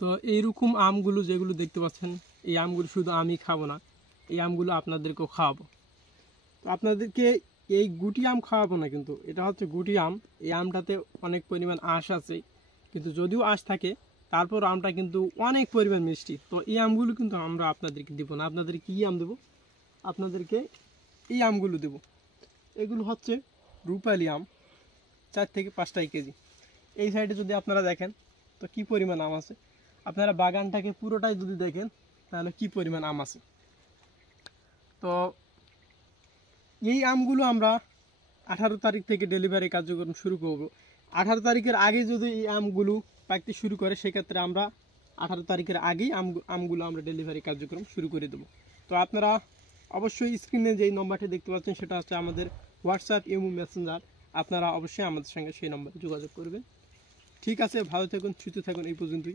তো এইরকম আমগুলো যেগুলো দেখতে পাচ্ছেন, এই আমগুলো শুধু আমি খাবো না, এই আমগুলো আপনাদেরকেও খাওয়াবো। তো আপনাদেরকে এই গুটি আম খাওয়াবো না, কিন্তু এটা হচ্ছে গুটি আম। এই আমটাতে অনেক পরিমাণ আঁশ আছে, কিন্তু যদিও আঁশ থাকে তারপর আমটা কিন্তু অনেক পরিমাণ মিষ্টি। তো এই আমগুলো কিন্তু আমরা আপনাদেরকে দেবো না। আপনাদের কী আম দেবো? আপনাদেরকে এই আমগুলো দেবো। এগুলো হচ্ছে রূপালি আম, 4 থেকে 5 কেজি। এই সাইডে যদি আপনারা দেখেন তো কি পরিমাণ আম আছে, আপনারা বাগানটাকে পুরোটাই যদি দেখেন তাহলে কি পরিমাণ আম আছে। তো এই আমগুলো আমরা 18 তারিখ থেকে ডেলিভারি কার্যক্রম শুরু করব। 18 তারিখের আগে যদি এই আমগুলো পাকতে শুরু করে, সেক্ষেত্রে আমরা 18 তারিখের আগেই আমগুলো আমরা ডেলিভারি কার্যক্রম শুরু করে দেবো। তো আপনারা অবশ্যই স্ক্রিনে যেই নম্বরটি দেখতে পাচ্ছেন সেটা হচ্ছে আমাদের হোয়াটসঅ্যাপ ইমো মেসেঞ্জার। আপনারা অবশ্যই আমাদের সঙ্গে সেই নম্বরে যোগাযোগ করবেন। ঠিক আছে, ভালো থাকুন, সুস্থ থাকুন, এই পর্যন্তই।